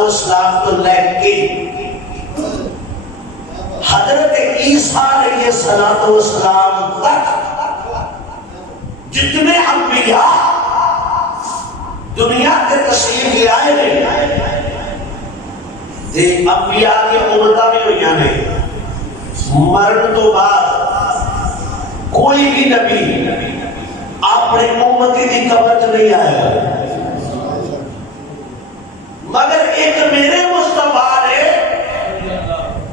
والسلام کو لے کے حضرت عیسیٰ علیہ السلام تک جتنے انبیاء دنیا کے تشریف لے آئے ہیں تے انبیاء کی امتاں بھی ہوئی ہیں مرن تو بعد کوئی بھی نبی اپنے امتی کی قبر چ نہیں آیا مگر ایک میرے مصطفیٰ نے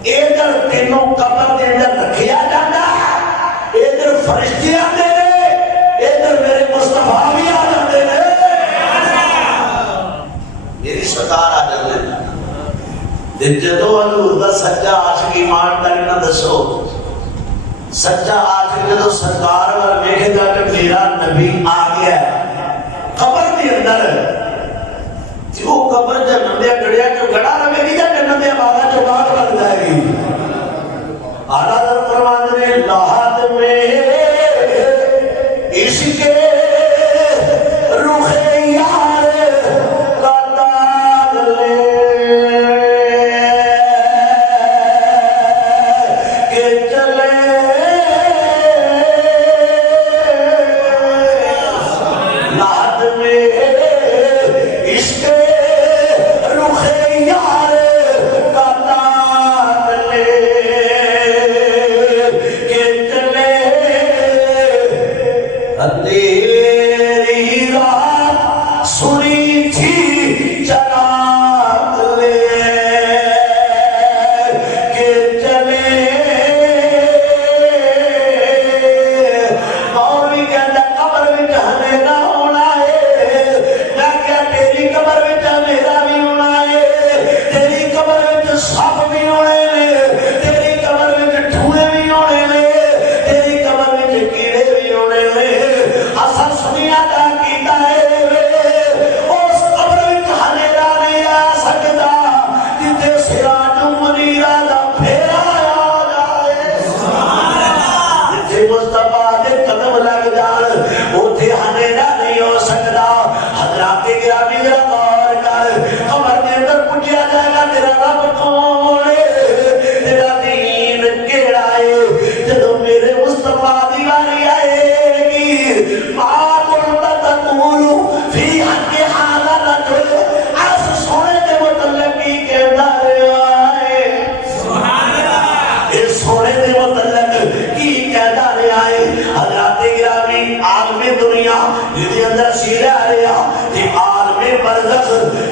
ادھر تینوں قبر کے اندر رکھیا جاتا ہے ادھر فرشتے آتے ہیں ادھر میرے مصطفیٰ بھی آ جاتے ہیں میری سرکار آ جاتے ہیں جدو حضور دا سچا عاشق ایمان تک نہ دسو سچا عاشق جدو سرکار وال ویکھے گا کہ میرا نبی آ گیا ہے قبر کے اندر جو قبر جنم دیا گڑیا جو گڑا رہے گی یا جنم دیا باغا جو باغ لگ جائے گی آلہ در فرمانے نے لاحت میں اس کے روح یار کا داغ لے کے چلے لاحت میں اس کے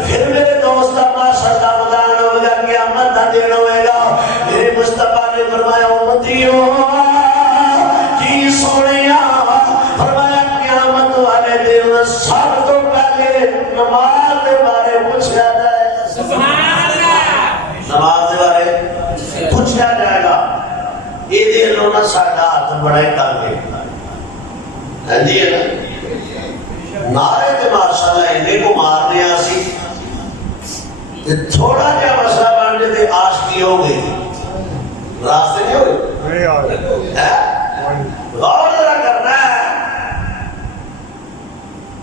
پھر میرے دوست ماشاءاللہ مدان ہو گیا قیامت دا دن ہوئے گا میرے مصطفیٰ نے فرمایا امتیوں جی سونیا فرمایا قیامت والے دن سب تو پہلے نماز دے بارے پوچھا جائے نماز دے بارے پوچھا جائے گا یہ دے لونا ساڑھا ہاتھ بڑھائی تانگے ہاں جی ہے نا نعرے تے ماشاءاللہ انہیں کو مارنے آسی تھوڑا کیا مسئلہ بانجے تے عاشقی ہو گئی راستے نہیں ہوئے غور ذرا کرنا ہے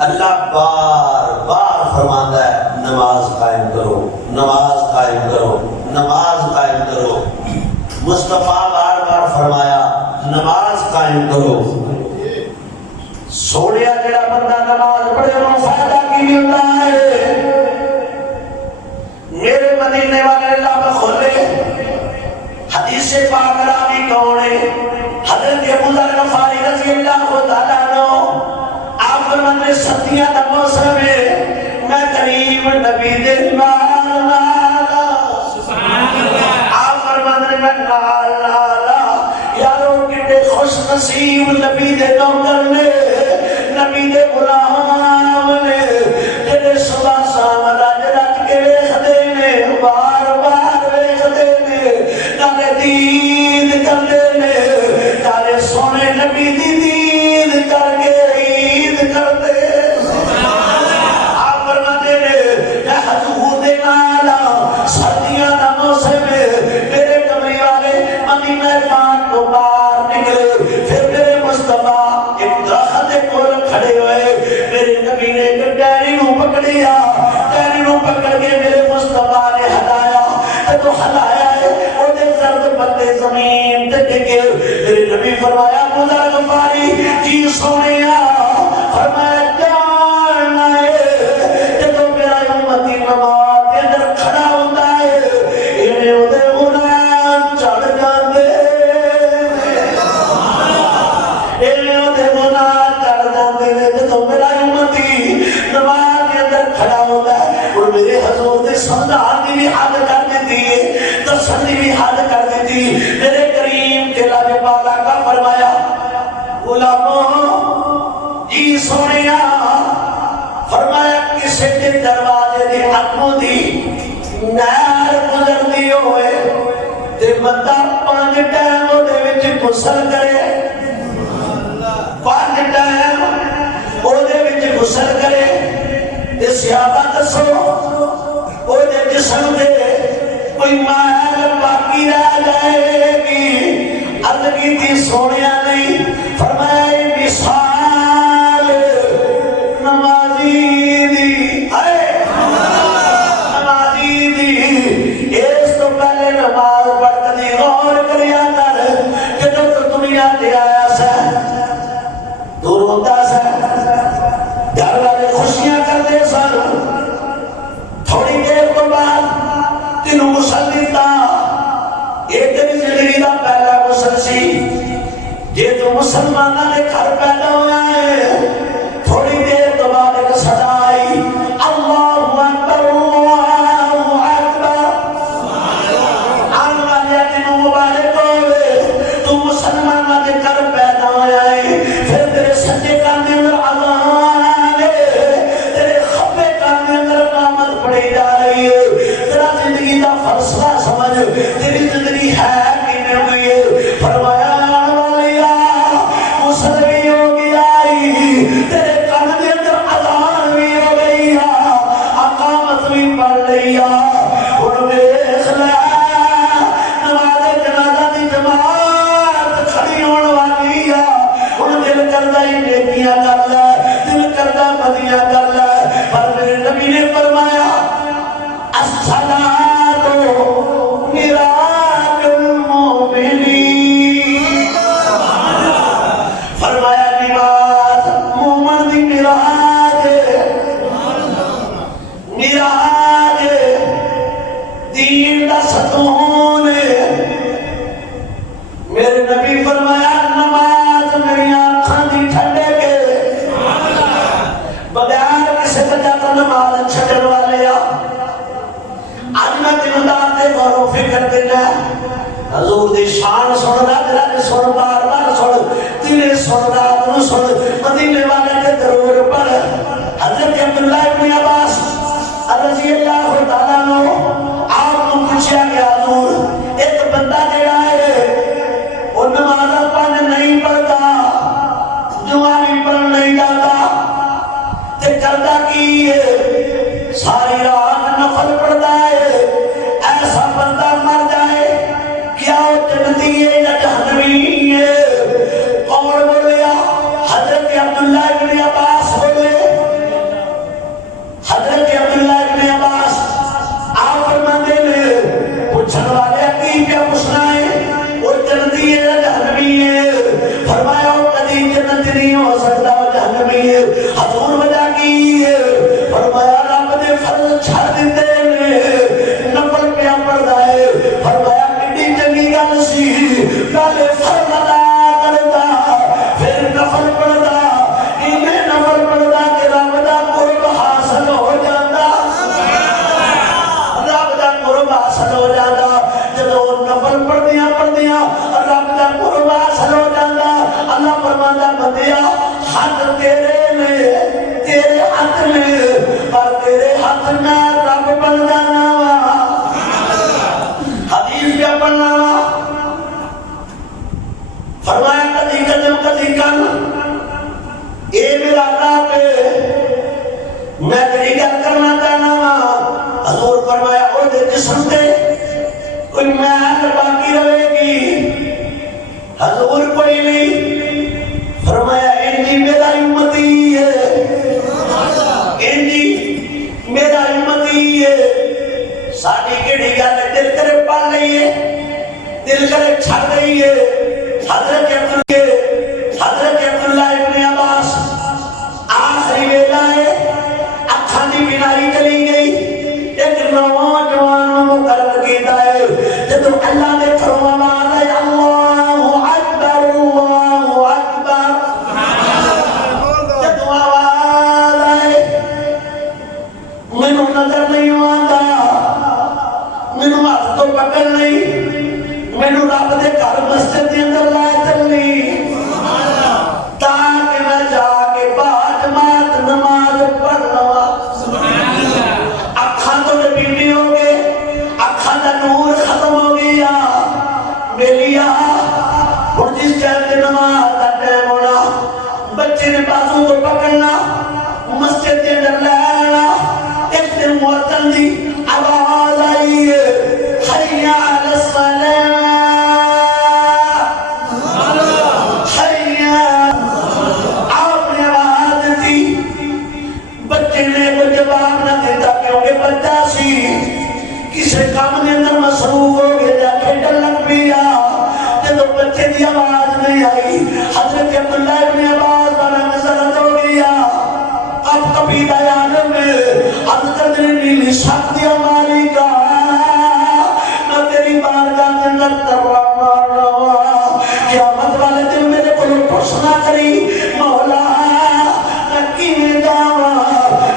اللہ بار بار فرماتا ہے نماز قائم کرو نماز قائم کرو نماز قائم کرو مصطفیٰ بار بار فرمایا نماز قائم کرو سوڑیا جڑا بندہ نماز پڑھے انہوں فائدہ کی نہیں ہوتا ہے میرے مدینے والے اللہ پر کھولے حدیث پاک راوی کون ہے حضرت ابو ذر غفاری رضی اللہ تعالیٰ عنہ آپ فرماتے ہیں ستیاں دا موسم ہے میں قریب نبی دے نال نالا آپ فرماتے ہیں میں نال نالا یارو کتے خوش نصیب نبی دے نوکر نے نبی دے غلام نے جڑے صبح شام رج رج کے ویکھدے نے بار بار ویکھدے نے نالے دید کردے نے نالے سونے نبی دی دید کر کے عید کردے آپ فرماتے نے کہ حضور دے نالا سردیاں دا موسم میرے کمری والے مدینہ پاک کو باہر نکلے پھر میرے مصطفیٰ ایک درخت کو کھڑے ہوئے میرے نبی نے ڈیری نو پکڑیا ڈیری نو پکڑ کے میرے مصطفیٰ ہے میرے نبی فرمایا ابو ذر غفاری جی سونیا فرمایا جاننا ہے جدو میرا امتی نماز کے اندر کھڑا ہوتا ہے انہیں ادھر گناہ چڑھ جاندے انہیں ادھر گناہ چڑھ جاندے جدو میرا امتی نماز کے اندر کھڑا ہوتا ہے اور میرے حضور نے سمجھان دی بھی حد کر دیتی ہے دسن دی بھی حد کر دیتی میرے کریم کے لب پالا کا فرمایا غلاموں جی سونیا فرمایا کسی کے دروازے دی اگوں دی نہر گزردی ہوئے تے بندہ 5 ٹائم اودے وچ غسل کرے 5 ٹائم اودے وچ غسل کرے تے صحابہ دسو اودے جسم دے کوئی محل باقی رہ جائے گی عرض کی تھی سونیا نہیں فرمایا مثال نمازی دی نمازی دی اس تو پہلے نماز پڑھ دی غور کریا کر کہ جب دنیا دے آیا سا تو روتا سا گھر والے خوشیاں کرتے سن تھوڑی دیر تو بعد تینوں غسل دیتا یہ تیری زندگی دا پہلا غسل سی جے تو مسلمانہ نے گھر پیدا ہوا ہے تھوڑی دیر تو بعد ایک صدا آئی اللہ اکبر اللہ اکبر آن والے تینوں مبارک ہوئے تو مسلمانہ نے گھر پیدا ہوا ہے پھر تیرے سجے کانے اندر اذان ہے تیرے خبے کانے اندر قامت پڑی جا رہی ہے تیرا زندگی دا فلسفہ سمجھ تیری زندگی ہے کہ نہیں ہوئی ہے فرمایا والیا غسل بھی ہو گیا تیرے کان دے اندر اذان بھی ہو گئی اقامت بھی پڑھ لئی ہن ویکھ لے نماز جنازہ دی جماعت کھڑی ہون والی ہن دل کردا ہی نیکیاں کر لے دل کردا بدیاں کر لے پر میرے نبی نے فرمایا الصلاۃ میراج المومنین فرمایا نماز مومن دی میراج میراج دین دا ستون میرے نبی فرمایا نماز میری آنکھاں دی ٹھنڈے کے بغیر کسی وجہ تو نماز چھڈن والے آج میں تینوں دے غور و فکر دینا حضور دی شان سن رہا تیرا نے سن بار بار سن تیرے سن رات نو سن مدینے والے کے درور پر حضرت عبداللہ ابن عباس رضی اللہ تعالیٰ عنہ آپ کو پوچھا گیا حضور ایک بندہ جڑا ہے وہ نماز پڑھ نہیں پڑھتا جوانی پڑھ نہیں جاتا تے کرتا کی ہے ساری رات نفل پڑھتا ہے ایسا بندہ مر جائے کیا وہ جنتی ہے یا جہنمی ہے کون بولیا حضرت عبداللہ ابن عباس بولے حضرت عبداللہ ابن عباس آپ فرماتے ہیں پوچھن والے کی کیا پوچھنا ہے وہ جنتی ہے یا جہنمی ہے فرمایا وہ کبھی جنت نہیں ہو سکتا وہ جہنمی ہے حضور وجہ کی ہے فرمایا رب نے فرض چھڑ دیتے نفل پہ پڑھتا ہے فرمایا کتنی چنگی گل سی پہلے فرض ادا کرتا پھر نفل پڑھتا انہیں نفل پڑھتا کہ رب دا قرب حاصل ہو جاتا رب دا قرب حاصل ہو جاتا جدو نفل پڑھدیاں رب دا قرب حاصل ہو جاتا اللہ فرماتا بندیا حق تیرے میں تیرے حق میں پر تیرے حق میں رب بن جانا حدیث کیا پڑھنا فرمایا کدی قدم کدی کن اے میرا رب میں تیری گل کرنا چاہنا حضور فرمایا او دے جسم تے کوئی محل باقی رہے گی حضور کوئی نہیں فرمایا انجی میرا امتی ہے انجی میرا امتی ہے ساڑھی کیڑی گل دل کرے پڑھ لئیے دل کرے چھڑ دئیے بچے نے بازو کو پکڑنا مسجد کے اندر لے آنا ایک دن مؤذن دی آواز آئی ہے حی علی الصلاۃ حی آپ نے آواز دی بچے نے کوئی جواب نہ دیتا کیونکہ بچہ سی کسی کام کے اندر مصروف ہو گیا کھیڈن لگ پیا جب بچے کی آواز نہیں آئی حضرت عبداللہ ابن عباس کا رنگ زرد ہو گیا اب کبھی بیان میں حضرت نیلی شخصی ہماری کا میں تیری بارگاہ کے اندر تروا مار رہا قیامت والے دن میرے کو پوچھنا کری مولا میں کیویں جاواں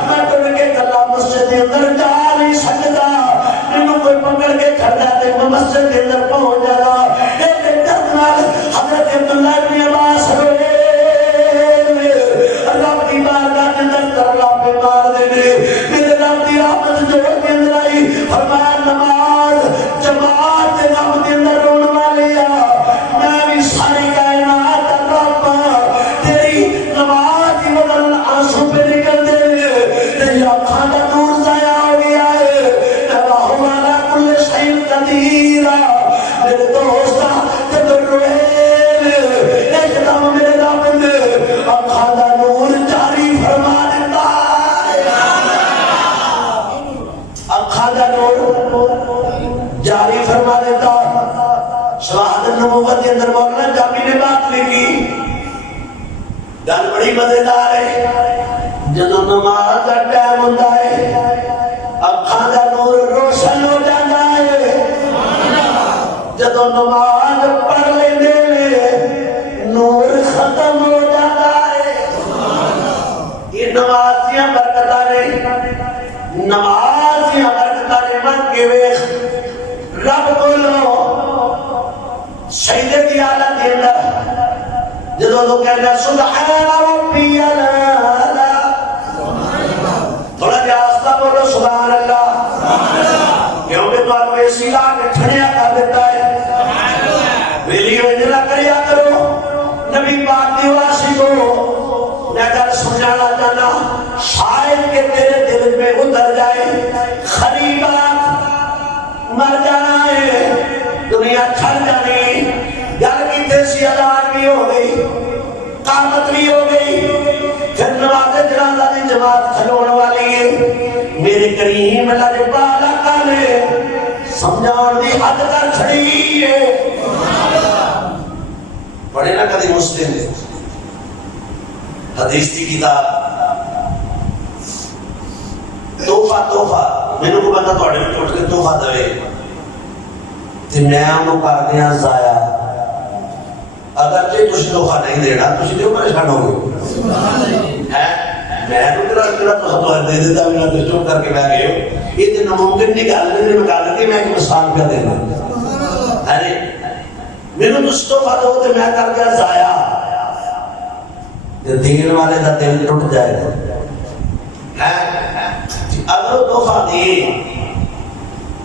میں ٹر کے کلا مسجد کے اندر جا نہیں سکتا مینوں کوئی پکڑ کے کھڑا تے میں مسجد کے اندر پہنچ جاگا حضرت عبداللہ ابن عباس روئے رب کی بارگاہ کے اندر ترلا پہ مار دے میرے رب کی رحمت جو کے اندر آئی فرمایا نماز جماعت رب کے اندر رونے والے میں بھی ساری کائنات رب تیری نماز کی بدل آنسو پہ نکل دے تیری آنکھاں کا نور ضائع ہو گیا ہے اللہ والا کل شیء قدیر میرے دوست جاری فرما دیتا شواہد النبوت کے اندر مولانا جامی نے بات لکھی گل بڑی مزیدار ہے جدو نماز کا ٹائم ہوتا ہے اکھاں دا نور روشن ہو جاتا ہے جدو نماز پڑھ لیندے نور ختم ہو جاتا ہے یہ نمازیاں برکتاں نے نمازیاں برکتاں نے من کے ویخ رب کو لو سجدے کی حالت کے اندر جدوں تو کہنا سبحان ربی الاعلی تھوڑا جہا آستہ بولو سبحان اللہ کیونکہ تو آپ ایسی لا کے کھڑیا کر دیتا ہے ویلی ویجنا کریا کرو نبی پاک دیواسی کو میں کل سمجھانا چاہنا شاید کہ تیرے دل میں اتر جائے خریبات مر جانا ہے دنیا چھڑ جانی گل کی تیسی اذان بھی ہو گئی قامت بھی ہو گئی پھر نماز جنازہ دی جماعت کھلون والی ہے میرے کریم اللہ پاک آقا نے سمجھاؤ دی حد کر چھڑی ہے پڑھے نا کدی مسلم حدیث کی کتاب تحفہ میرے کو بندہ تھوڑے میں ٹوٹ کے تحفہ دے تے میں انہوں کر دیا ضائع اگر جی تسی تحفہ نہیں دینا تسی کیوں پریشان ہو گئے میں نے تحفہ دے دیتا میں نے چپ کر کے بیٹھ گئے ہو یہ تو ناممکن نہیں گل نہیں میں گل کی میں ایک مثال پہ دینا ارے میرے تسی تحفہ دو تے میں کر دیا ضائع دین والے دا دل ٹوٹ جائے گا اگر تحفہ دے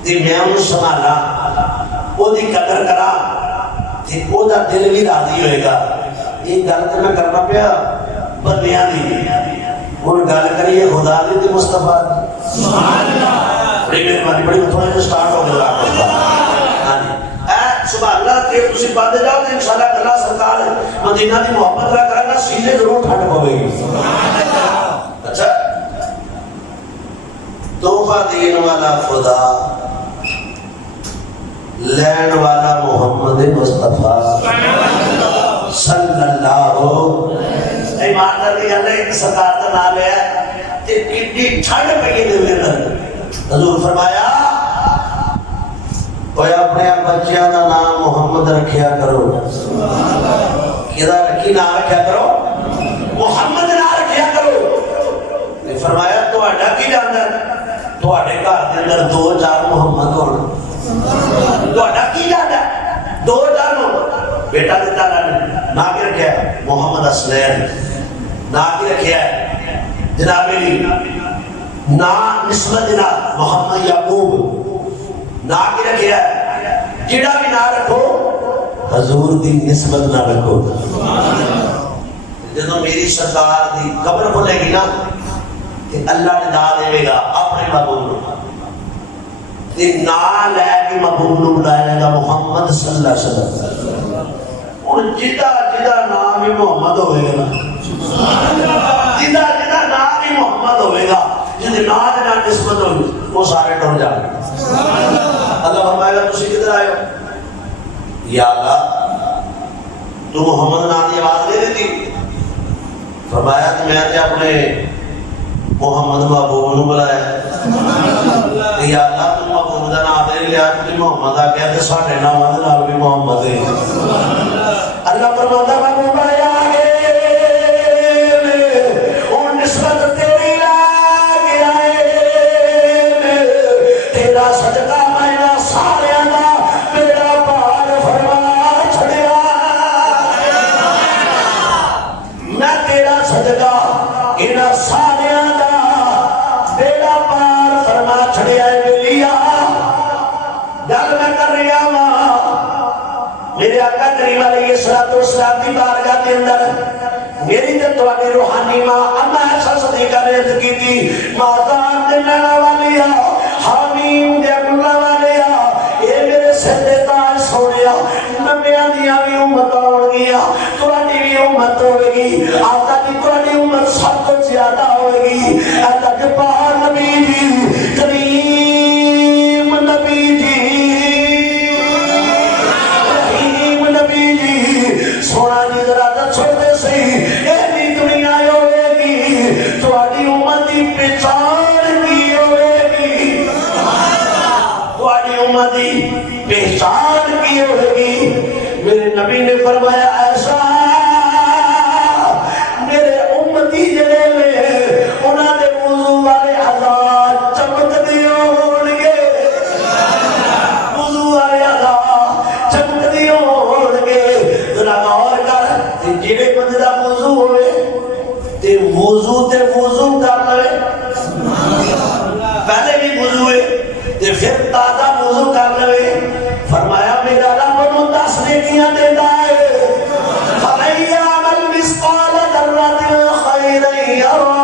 تے میں انہوں سنبھالا وہ دی قدر کرا تے وہ دا دل بھی راضی ہوئے گا یہ گل تے میں کرنا پیا بندیاں دی ہن گل کریے خدا دی تے مصطفیٰ دی سبحان اللہ بڑی مہربانی بڑی تھوڑا جا سٹارٹ ہو گیا ہاں جی سبحان اللہ تے تسی بند جاؤ تے انشاءاللہ اللہ سرکار مدینہ دی محبت را کرے گا سینے ضرور ٹھنڈ پوے گی سبحان اللہ اچھا تحفہ دین والا خدا لین والا محمد مصطفیٰ صلی اللہ ایمان کر اللہ ایک سرکار کا نام ہے تے کتنی ٹھنڈ پئی دے وچ حضور فرمایا کوئی اپنے بچیاں دا نام محمد رکھیا کرو کدا رکھی نام رکھیا کرو محمد نام رکھیا کرو فرمایا تہاڈا کی جاندا تہاڈے گھر دے اندر 2-4 محمد ہون تہاڈا کی جاندا 2-4 بیٹا دتا نام کی رکھیا محمد اسلین نام کی رکھیا جناب علی نام نسبت جناب محمد یعقوب نام کی رکھیا جڑا بھی نام رکھو حضور دی نسبت نہ رکھو جدو میری سرکار دی قبر کھلے گی نا کہ اللہ نے دا دے گا اپنے محبوب تے نام لے کے محبوب نو بلائے گا محمد صلی اللہ علیہ وسلم. اور جدا جدا نام ہی محمد ہوئے گا نا جدا جدا نام ہی محمد ہوئے گا جن نام دے نال نسبت ہوئی وہ سارے ٹر جان گے. اللہ فرمائے گا تسی کدھر آئے ہو؟ یا اللہ تو محمد نام کی آواز دے دیتی. فرمایا کہ میں نے اپنے محمد محبوب نو بلایا. یا اللہ تو محبوب دا نام دے لیا تو محمد آ گیا تو ساڈے نام دے نال بھی محمد ہے. اللہ فرماتا محبوب آیا ہے اور نسبت تیری لاگ آئے تیرا صدقہ میں نہ سارے دا بیڑا پار فرما چھڑیا. میں تیرا صدقہ انہاں سارے دا بیڑا پار فرما چھڑیا ہے. بلیا گل میں کر رہا ہوں میرے آقا کریم علیہ الصلوۃ والسلام کی بارگاہ کے اندر میری تے تواڈی روحانی ماں اما عائشہ صدیقہ نے عرض کی تھی ماں دے نانا والیا حامیم دے اللہ والیا اے میرے سر دے تاج سونیا نبیاں دیاں بھی امت ہون گیا تواڈی بھی امت ہوے گی. آقا دی تواڈی امت سب تو زیادہ ہوے گی. اللہ دے پاک نبی جی کریم نبی جی سونا جی ذرا دسو تے صحیح ایسی دنیا ہوے گی تواڈی امت دی پہچان کی ہوے گی. تواڈی امت دی پہچان کی ہوے گی. میرے نبی نے فرمایا ایسا میرے امتی جڑے نے انہاں دے وضو والے ہزار چمکدے ہون گے. وضو والے ہزار چمکدے ہون گے. غور کر جڑے بندے دا وضو ہوئے تے وضو کر لے پہلے بھی وضو ہے تے پھر تازہ وضو کر لے. فرمایا میرا رب نو 10 نیکیاں دیندا ہے. فمن يعمل مثقال ذرة خيرا يره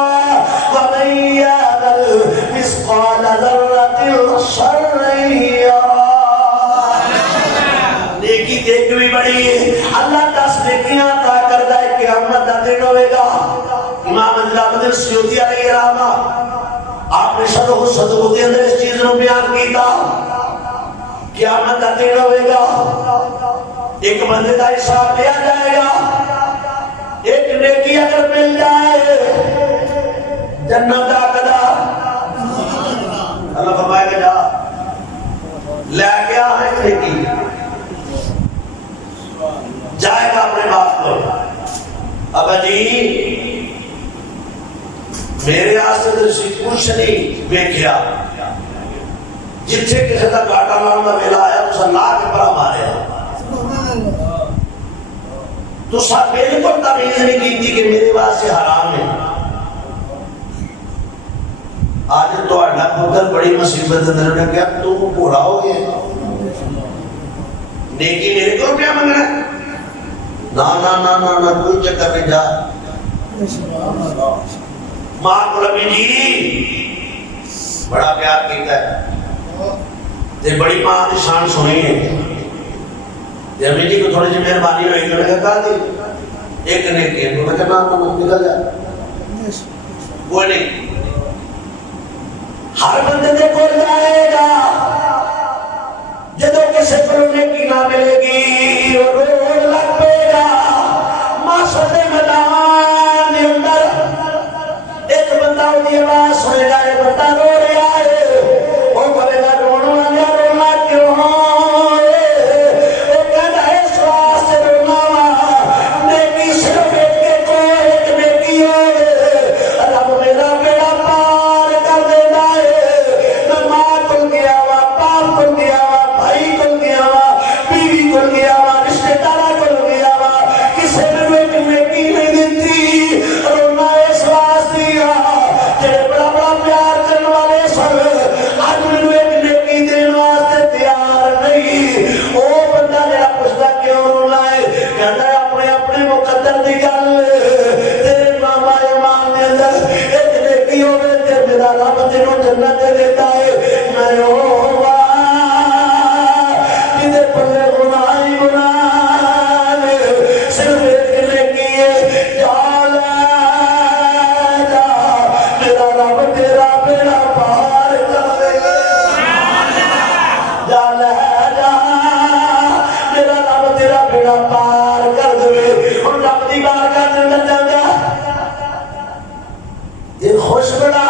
ومن يعمل مثقال ذرة شرا يره. نیکی دیکھ بھی بڑی ہے. اللہ 10 نیکیاں عطا کردا ہے. قیامت دا دن ہوے گا. امام جلالالدین سیوطی علیہ الرحمہ آپ نے شرح الصدوق کے اندر اس چیز کو بیان کیتا. قیامت دا دن ہوے گا ایک بندے دا حساب لیا جائے گا. ایک نیکی اگر مل جائے جنت دا قدر اللہ فرمائے گا جا لے کے آ ہے نیکی جائے گا اپنے باپ کو. ابا جی میرے آسے درسی کچھ نہیں بیکھیا جتھے کسی کا گاٹا لانا ملا آیا تو سا لا کے پرا مارے تو سا بالکل تمیز نہیں کی تھی کہ میرے واسطے حرام ہے. آج تو اڈا پتر بڑی مصیبت اندر نے کہا تم پورا ہو گئے نیکی میرے کو کیا منگنا ہے. نا نا نا نا نا کوئی چکر نہیں جا. ماں کو نبی جی بڑا پیار کیتا ہے تے بڑی ماں کی شان سنی ہے. نبی جی کو تھوڑی سی مہربانی ہوئی تو نے کہا دی ایک نیکی ہے. تو نے کہا نا نکل جا کوئی نہیں. ہر بندے دے کو جائے گا جدو کسی کو نیکی نہ ملے گی اور روڑ لگ پے گا. معاشر دے میدان دے اندر ایک بندہ دی آواز سنے گا ایک بندہ رو رہا ہے. وہ کہے گا رونا والیا رونا کیوں وہ کہتا ہے اس واسطے رونا وا نیکی صرف ایک نیکی ہے. رب میرا بیڑا پار کر دینا ہے. میں ماں کل گیا وا باپ کل گیا وا بھائی کل گیا وا بیوی کل گیا وا رشتے دارا کل گیا وا کسی نے ایک نیکی نہیں دیتی. رونا اس واسطے جڑے بڑا بڑا پیار کرنے والے سن اج مینوں ایک نیکی دین واسطے تیار نہیں. وہ بندہ جڑا پوچھدا کیوں رونا ہے کہندا ہے اپنے اپنے مقدر دی گل صرف ایک نیکی ہے، جا لے جا میرا رب تیرا بیڑا پار کر دے گا، جا لے جا میرا رب تیرا بیڑا پار کر دے۔ اور رب دی بارگاہ دے اندر جاندا یہ خوش بڑا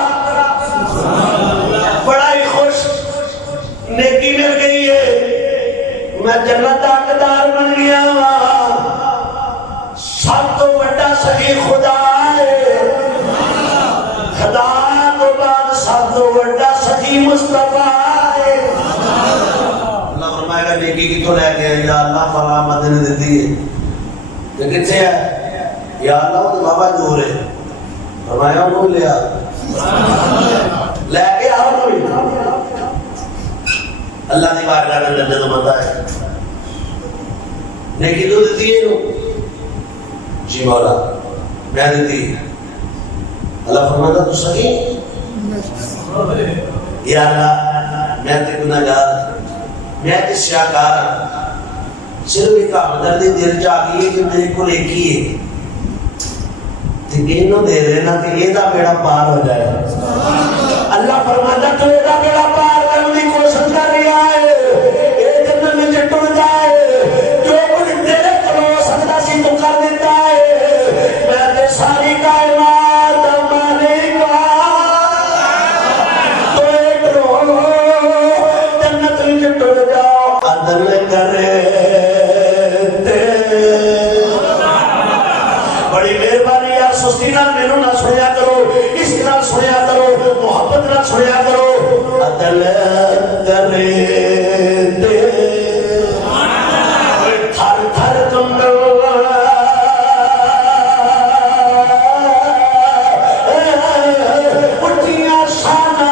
ہی خوش، نیکی مل گئی ہے، میں جنت دا حقدار بن گیا ہاں، سب تو بڑا سخی خدا ہے، خدا تو بعد سب تو بڑا سخی مصطفیٰ ہے۔ اللہ فرمائے گا نیکی کی تو لے گیا، یا اللہ فلاں مدد دیتی ہے، لیکن سے ہے یا اللہ تو بابا دور ہے، فرمایا انہوں لیا لے کے آؤ کوئی اللہ دی بارگاہ میں جنت بندہ ہے، نیکی تو دیتی ہے انہوں جی مولا میں دیتی اللہ فرماتا تو صحیح یا اللہ میں تے گناہگار میں تے سیاکار صرف ایک ہمدردی دل چاہیے ہے کہ میرے کو ایک ہی ہے انہوں دے دینا کہ یہ دا بیڑا پار ہو جائے۔ اللہ فرماتا تو یہ دا بیڑا پار کرنے کی کوشش کر رہا ہے، یہ جنت میں چٹڑ جائے، جو کچھ تیرے کرو سکتا سی تو کر دیتا ہے، میں تے ساری کائنات مالک تو ایک رو جنت میں چٹڑ جاؤ عدل کرے سستی نال میرے نہ سنیا کرو، اس نال سنیا کرو، محبت نال سنیا کرو، عدل کرے دے تھر تھر کنگل اٹھیاں شانہ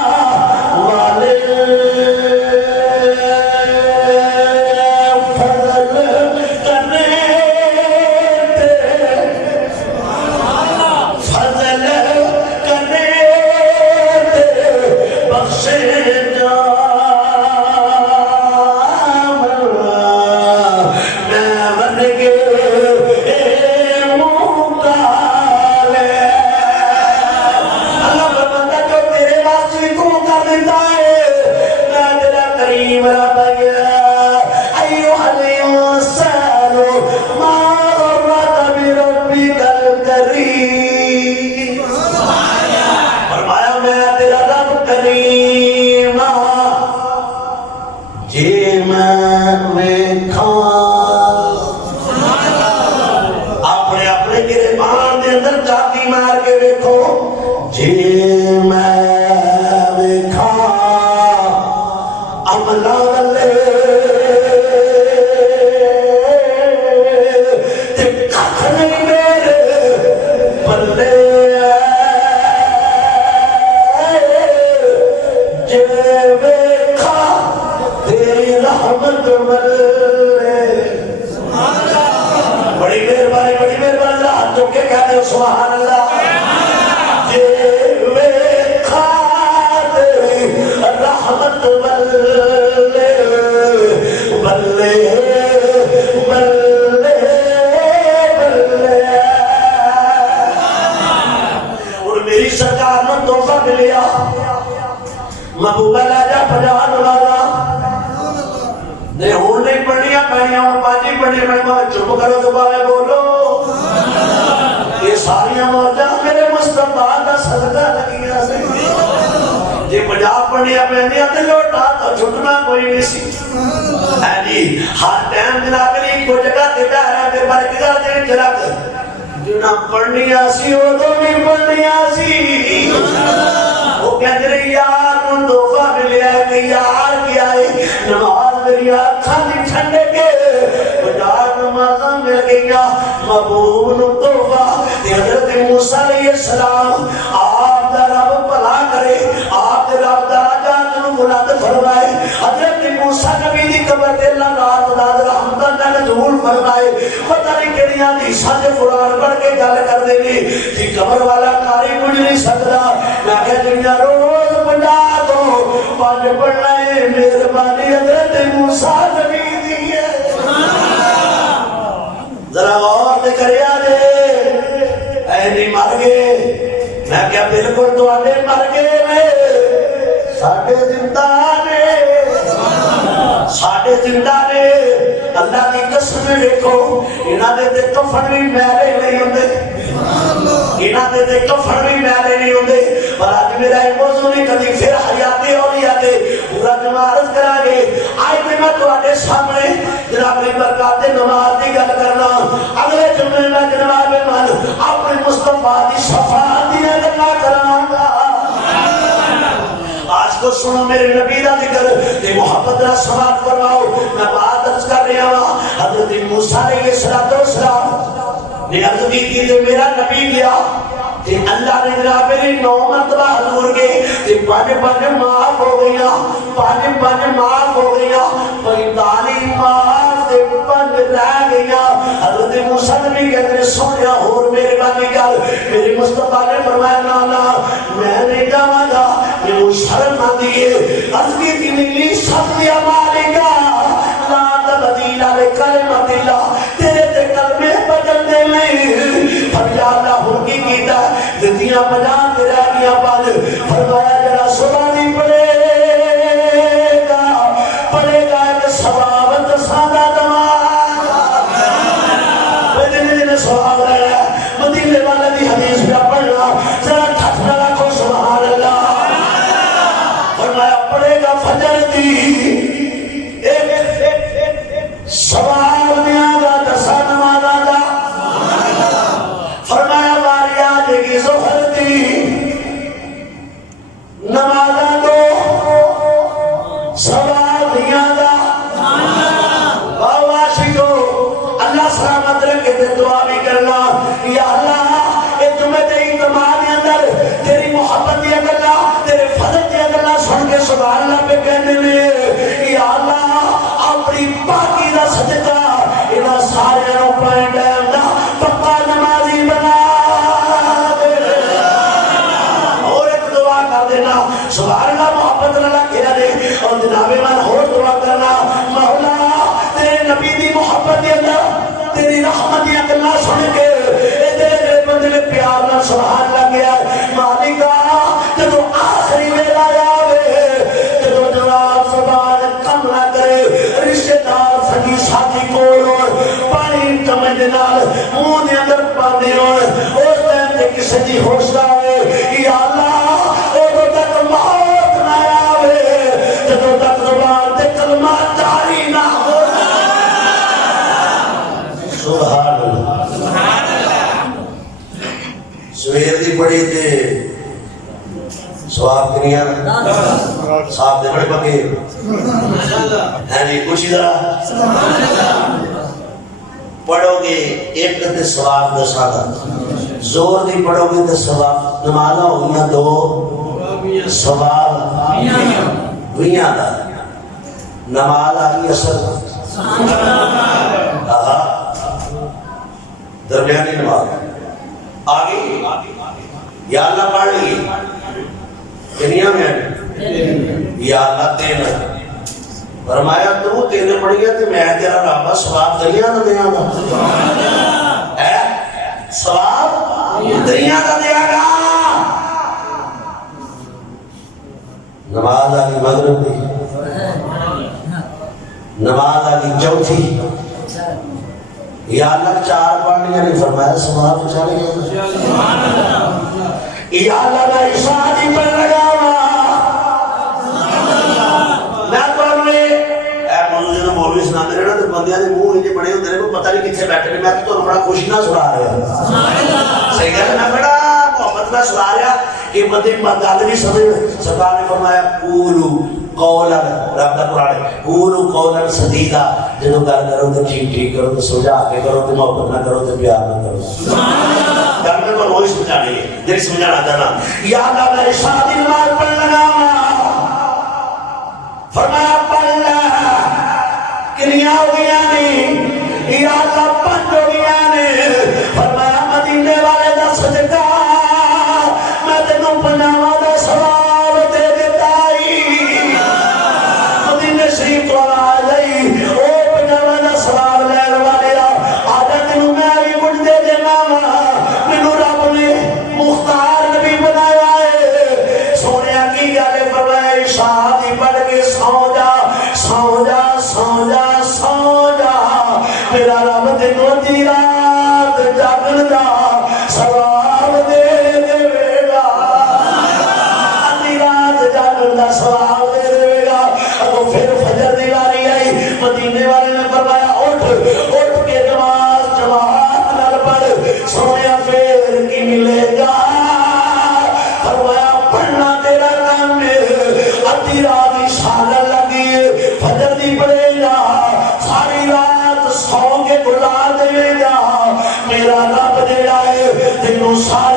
والے فضل کرے سبحان اللہ رحمت بلے بلے بلے بلے اور میری سرکار نے تحفہ ملیا محبوبہ لاجا پجان والا نہیں ہون نہیں پڑھنیا پہنیا ہوں پانچی پڑھنی پہنیا چپ کرو دوبارہ بولو یہ ساریاں موجہ میرے مصطفیٰ کا صدقہ لگیا سے جی پنجاب پڑھنیا پہنیا تے لوٹا تو چھٹنا کوئی نہیں سی ہے جی ہر ٹائم جناب علی کو جگہ تے بہرہ پہ برکتہ دے جناب جنہ پڑھنیا سی وہ تو بھی پڑھنیا سی وہ کہتے رہے یار ان تحفہ ملیا ہے کہ یار کیا ہے نماز میری آنکھاں دی ٹھنڈے کے بجار نمازاں مل گیا محبوب نو تحفہ حضرت موسیٰ علیہ السلام آپ دا رب بھلا کرے آپ دا رب درجات نو بلند فرمائے حضرت موسیٰ نبی دی قبر تے اللہ رات داد رحمتہ نزول فرمائے پتہ نہیں کڑیاں دی ساتھ قرآن پڑھ کے گل کر دے گی کہ قبر والا کاری کچھ نہیں سکتا میں کہ دنیا روز بنا دو پانچ پڑھنا ہے مہربانی حضرت موسیٰ نبی دی ہے ذرا غور تے کریا جے اے نہیں مر گئے میں کیا بالکل تو آنے مر گئے میں ساڑھے زندہ نے ساڑھے زندہ نے اللہ کی قسم دیکھو انہاں دے تے کفن بھی میلے نہیں ہوندے انہاں دے تے کفن بھی میلے نہیں ہوندے پر آج میرا ایک موضوع نہیں کدی پھر حیاتی اولیاء دے پورا جمعارت کرا گے آج میں تو آنے سامنے جناب لی برکات نماز دی گل کرنا اگلے جمعے میں جناب من اپنے مصطفیٰ دی شفاعت دی گلا کرانگا آج کو سنو میرے نبی دا ذکر کہ محبت را سماعت فرماؤ میں بات عرض کر رہا ہوں حضرت موسیٰ علیہ السلام نے عرض کی کہ میرا نبی گیا کہ اللہ نے جناب میری 9 مرتبہ حضور کے کہ پانچ معاف ہو گیا پانچ معاف ہو گیا 45 معاف سے 5 رہ گیا حضرت موسیٰ نبی کہتے ہیں سنیا اور میرے بانی کر میرے مصطفیٰ نے فرمایا نانا میں نہیں جانا گا میں وہ شرم نہ دیئے عرض کی تھی نیلی سب دیا مالکا لا تبدیل علی کلمت اللہ تیرے تے کلمے بدل دے میں فریا اللہ ہوں کی کیتا دنیا بجان دے رہ گیا پال فرمایا جرا سبانی پڑے گا ایک ثوابت سادہ دماغ مدینے سواب رہا ہے مدینے والا دی حدیث پہ پڑھنا ذرا ٹھٹنا رکھو سبحان اللہ فرمایا پڑے گا فجر دی سوال دیا گا دسا نمازہ گا فرمایا باری آجے گی ظہر دی نمازہ دو سوال دیا گا باواشی کو اللہ سلامت رکھے تے دعا بھی کرنا یا اللہ اے تمہیں تیری تمہاری اندر تیری محبت دیا کرنا تیرے فضل دیا کرنا سن کے سبحان اللہ پہ کہنے لئے یا اللہ اپنی پاکی دا صدقہ انہا سارے نو پائیں ڈیم دا پکا نمازی بنا دے اور ایک دعا کر دینا سبحان اللہ محبت اللہ کیا دے اور جناب من اور دعا کرنا مولا تیرے نبی دی محبت دی اللہ تیری رحمت دی اللہ سن کے تیرے بندے میں پیار نہ سبحان اللہ کیا مالکہ جب آخری ویلا جاوے جب جواب زبان کم نہ کرے رشتہ دار سگی ساتھی کولو پانی کمیں دنال منہ دے اندر پاندے اور ٹائم تے کسی دی ہوشہ ہوئے یا اللہ او تک موت نہ آوے جب تک زبان تے کلمہ جاری نہ ہو سبحان اللہ سویر دی پڑی تے سواب کنیا صاحب دے بڑے پکے ہے نہیں کچھ ذرا پڑھو گے ایک تے سواب دسا دا زور دی پڑھو گے تے سواب نمازہ ہوگیا 2 سواب ہوئیاں دا نماز آگی اثر درمیانی نماز آگے یا اللہ پڑھ لی کنیا میں یا اللہ تینا فرمایا تو تینے پڑھ گیا تو میں تیرا رابع سواب دریا نہ دیا گا سواب دریا نہ دیا گا نماز آگی مغرب دی نماز آگی چوتھی یا اللہ 4 پڑھنے نہیں فرمایا سواب چلے گیا یا اللہ میں عشاء پر لگا میں تو انہیں اے موضوع جنہوں مولوی سناتے رہنا تو بندیاں دے منہ انجھے بڑے ہوتے رہے کو پتہ نہیں کتھے بیٹھے میں تو بڑا خوشی نہ سنا رہا صحیح ہے میں بڑا محبت نہ سنا رہا کہ بندے بندے بھی سمجھ سرکار نے فرمایا قولو قولا رب دا قرآن قولو قولا سدیدہ جنہوں گھر کرو تو ٹھیک ٹھیک کرو تو سمجھا کے کرو تو محبت نہ کرو تو پیار نہ کرو میں تو وہی سمجھانے ہے جنہیں سمجھانا چاہنا یا اللہ میں شادی نماز پڑھ لگا فرمایا پڑھ لگا کنیا ہو گیا نہیں یا اللہ 5 ہو گیا نہیں فرمایا مدینے والے دا صدقہ میں تینوں 50 دا ثواب دے دیتا ہی مدینے شریف تو آ گئی او 50 دا ثواب لے والے آجا تینوں سونے پھر کی ملے گا؟ فرمایا پڑھنا تیرا کام ہے، ادھی رات اشارہ لگی فجر دی پڑے گا، ساری رات سو کے بلا دے گا، میرا رب جڑا ہے تینوں سارا